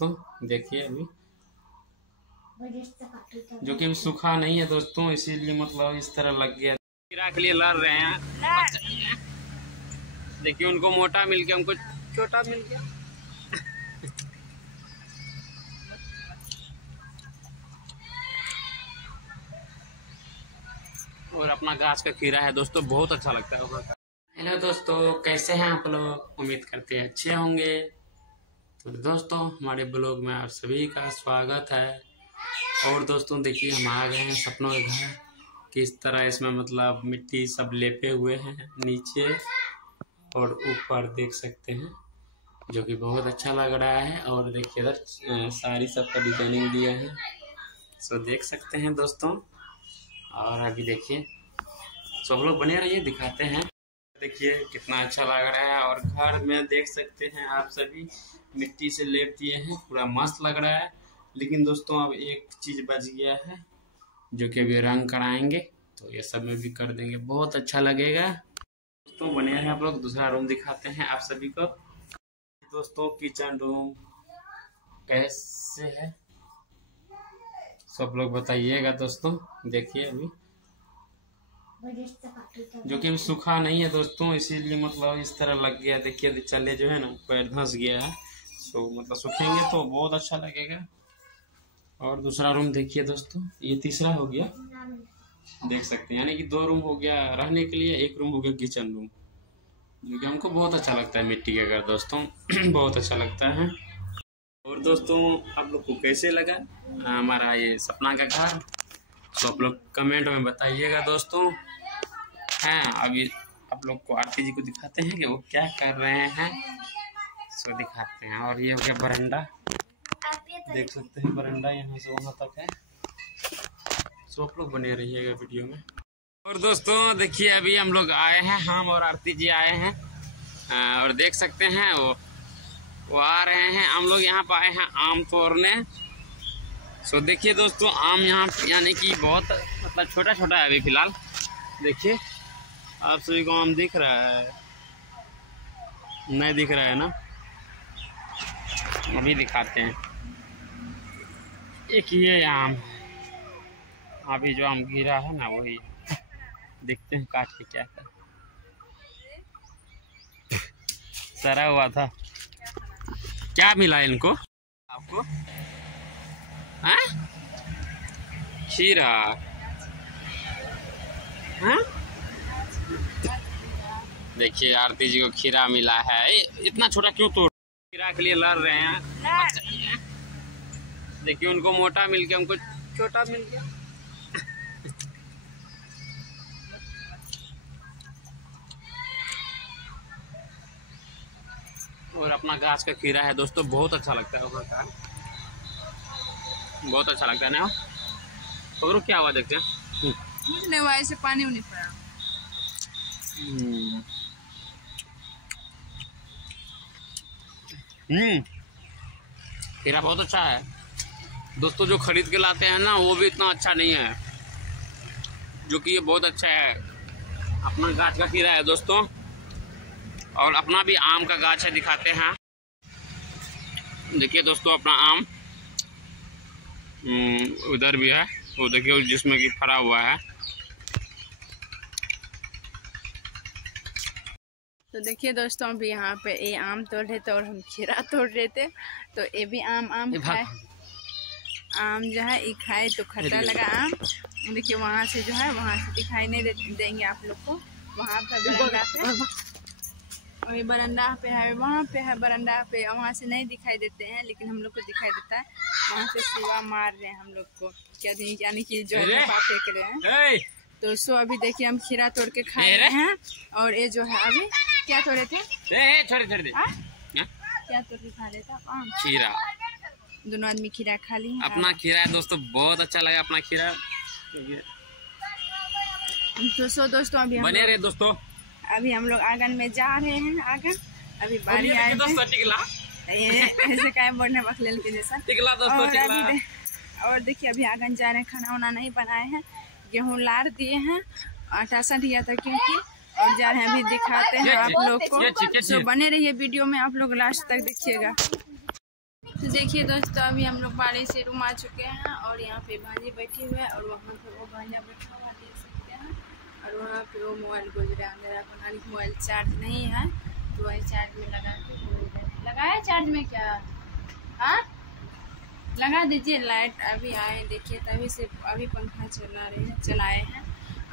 तो देखिए अभी जो कि अभी सूखा नहीं है दोस्तों, इसीलिए मतलब इस तरह लग गया। खीरा के लिए लड़ रहे हैं। देखिए उनको मोटा मिल गया, उनको छोटा मिल गया। और अपना घास का खीरा है दोस्तों, बहुत अच्छा लगता है। हेलो दोस्तों, कैसे हैं आप लोग? उम्मीद करते हैं अच्छे होंगे। तो दोस्तों हमारे ब्लॉग में आप सभी का स्वागत है। और दोस्तों देखिए हम आ गए हैं सपनों के घर। किस तरह इसमें मतलब मिट्टी सब लेपे हुए हैं नीचे और ऊपर देख सकते हैं, जो कि बहुत अच्छा लग रहा है। और देखिए इधर सारी सबका डिजाइनिंग दिया है, सो देख सकते हैं दोस्तों। और अभी देखिए सब लोग बने रहिए, दिखाते हैं। देखिए कितना अच्छा लग रहा है। और घर में देख सकते हैं आप सभी मिट्टी से लेप दिए हैं, पूरा मस्त लग रहा है। लेकिन दोस्तों अब एक चीज बच गया है, जो कि अभी रंग कराएंगे, तो ये सब में भी कर देंगे, बहुत अच्छा लगेगा। दोस्तों बने हैं आप लोग, दूसरा रूम दिखाते हैं आप सभी को। दोस्तों किचन रूम कैसे है सब लोग बताइएगा दोस्तों। देखिए अभी जो कि अभी सूखा नहीं है दोस्तों, इसीलिए मतलब इस तरह लग गया। देखिए चले जो है ना पैर धंस गया है, तो मतलब सूखेंगे तो बहुत अच्छा लगेगा। और दूसरा रूम देखिए दोस्तों, ये तीसरा हो गया, देख सकते हैं। यानी कि 2 रूम हो गया रहने के लिए, 1 रूम हो गया किचन रूम, जो कि हमको बहुत अच्छा लगता है मिट्टी का घर दोस्तों। बहुत अच्छा लगता है। और दोस्तों आप लोग को कैसे लगा हमारा ये सपना का घर, तो आप लोग कमेंट में बताइएगा दोस्तों। हैं अभी आप लोग को आरती जी को दिखाते हैं कि वो क्या कर रहे हैं, सो दिखाते हैं। और ये हो गया बरंडा, देख सकते हैं बरंडा यहाँ से वहाँ तक है। सो आप लोग बने रहिएगा वीडियो में। और दोस्तों देखिए अभी हम लोग आए हैं, हम और आरती जी आए हैं, और देख सकते हैं वो आ रहे हैं। हम लोग यहाँ पर आए हैं आम तोड़ने। सो देखिए दोस्तों आम यहाँ यानी कि बहुत मतलब छोटा छोटा है अभी फिलहाल। देखिए आप सभी को आम दिख रहा है? नहीं दिख रहा है ना? अभी दिखाते हैं। एक ये आम, अभी जो आम गिरा है ना वही, देखते हैं काट के क्या कर। सड़ा हुआ था, क्या मिला इनको आपको? हाँ? खीरा। हाँ? देखिए आरती जी को खीरा मिला है। इतना छोटा क्यों तोड़? खीरा के लिए लड़ रहे हैं। देखिए उनको मोटा मिल गया, उनको छोटा मिल गया। और अपना घास का खीरा है दोस्तों, बहुत अच्छा लगता है उसका, बहुत अच्छा लगता है ना। और क्या हुआ देखते हैं? कुछ नहीं हुआ, ऐसे पानी नहीं पड़ा। खीरा बहुत अच्छा है दोस्तों। जो खरीद के लाते हैं ना वो भी इतना अच्छा नहीं है, जो कि ये बहुत अच्छा है। अपना गाछ का खीरा है दोस्तों। और अपना भी आम का गाछ है, दिखाते हैं। देखिए दोस्तों अपना आम उधर भी है, वो देखिए जिसमें कि फरा हुआ है। तो देखिए दोस्तों अभी यहाँ पे ये आम तोड़ रहे थे और हम खीरा तोड़ रहे थे। तो ये भी आम खाए, आम जो है ये खाए तो खट्टा लगा आम। देखिए वहाँ से जो है, वहाँ से दिखाई नहीं देंगे आप लोग को। वहाँ पे बरंडा पे, वही बरंडा पे है, वहाँ पे है बरंडा पे, वहाँ से नहीं दिखाई देते हैं, लेकिन हम लोग को दिखाई देता है। वहाँ से सिवा मार रहे हैं हम लोग को, क्या यानी कि जो है फेंक रहे हैं। तो सो अभी देखिए हम खीरा तोड़ के खा रहे हैं। और ये जो है अभी क्या तोड़े थे? क्या तोड़ के खा रहे थे? आम खीरा। दोनों आदमी खीरा खा ली। अपना खीरा है दोस्तों, बहुत अच्छा लगा अपना खीरा। तो सो दोस्तों अभी बने रहे दोस्तों। अभी हम लोग आंगन में जा रहे हैं। आंगन अभी बारी आए ऐसे काय बढ़ने बखलेल के जैसा। और देखिए अभी आंगन जा रहे हैं, खाना वाना नहीं बनाए हैं, गेहूँ लार दिए हैं, आटा सा दिया था क्योंकि। और जा रहे हैं, अभी दिखाते हैं आप लोग को। तो बने रहिए वीडियो में, आप लोग लास्ट तक देखिएगा। तो देखिए दोस्तों, अभी हम लोग बाड़ी से रूम आ चुके हैं और यहाँ पे भाजी बैठी हुए है और वहाँ पे वो भाजा बैठा हुआ देख सकते हैं। और वहाँ पे वो मोबाइल गुजरा मेरा मोबाइल चार्ज नहीं है तो वही चार्ज में लगा के लगाया। चार्ज में क्या हाँ लगा दीजिए। लाइट अभी आए देखिए, तभी से अभी पंखा चलाए हैं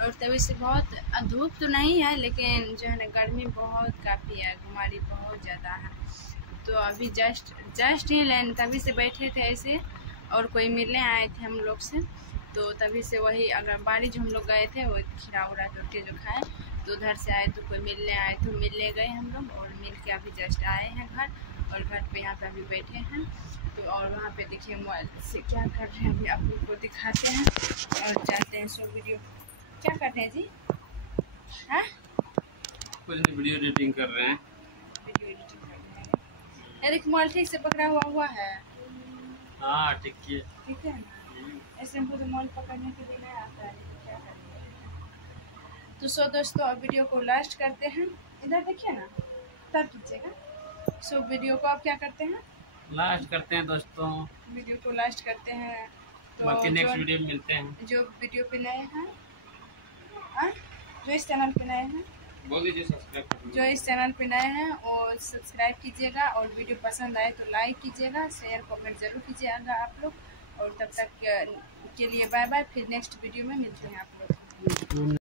और तभी से बहुत धूप तो नहीं है लेकिन जो है ना गर्मी बहुत काफ़ी है, गुमारी बहुत ज़्यादा है। तो अभी जस्ट ही लेन तभी से बैठे थे ऐसे और कोई मिलने आए थे हम लोग से, तो तभी से वही अगर बाड़ी जो हम लोग गए थे वो खीरा उड़ा रोटी जो खाए तो उधर से आए तो कोई मिलने आए तो मिलने गए हम लोग और मिल के अभी जस्ट आए हैं घर और घर पे यहाँ पे अभी बैठे हैं। तो और वहाँ पे देखिए मोबाइल से क्या कर रहे हैं अभी आप लोग को दिखाते हैं और जाते हैं। सो वीडियो क्या कर रहे हैं जी? हाँ कुछ वीडियो एडिटिंग कर रहे हैं। वीडियो एडिटिंग कर रहे हैं। अरे मोबाइल ठीक से पकड़ा हुआ है। हाँ ठीक है ना, ऐसे हमको तो मोबाइल पकड़ने के लिए नहीं आता है, क्या करें। तो सो दोस्तों अब वीडियो को लास्ट करते हैं। इधर देखिए ना, तब कीजिएगा। सो वीडियो को आप क्या करते हैं? लास्ट करते हैं दोस्तों, वीडियो को लास्ट करते हैं। तो बाकी नेक्स्ट वीडियो में मिलते हैं। जो वीडियो पे नए हैं जो इस चैनल पे नए हैं बोल दीजिए सब्सक्राइब। जो इस चैनल पे नए हैं वो सब्सक्राइब कीजिएगा और वीडियो पसंद आए तो लाइक कीजिएगा, शेयर कमेंट जरूर कीजिएगा आप लोग। और तब तक के लिए बाय बाय, फिर नेक्स्ट वीडियो में मिलते हैं आप लोग।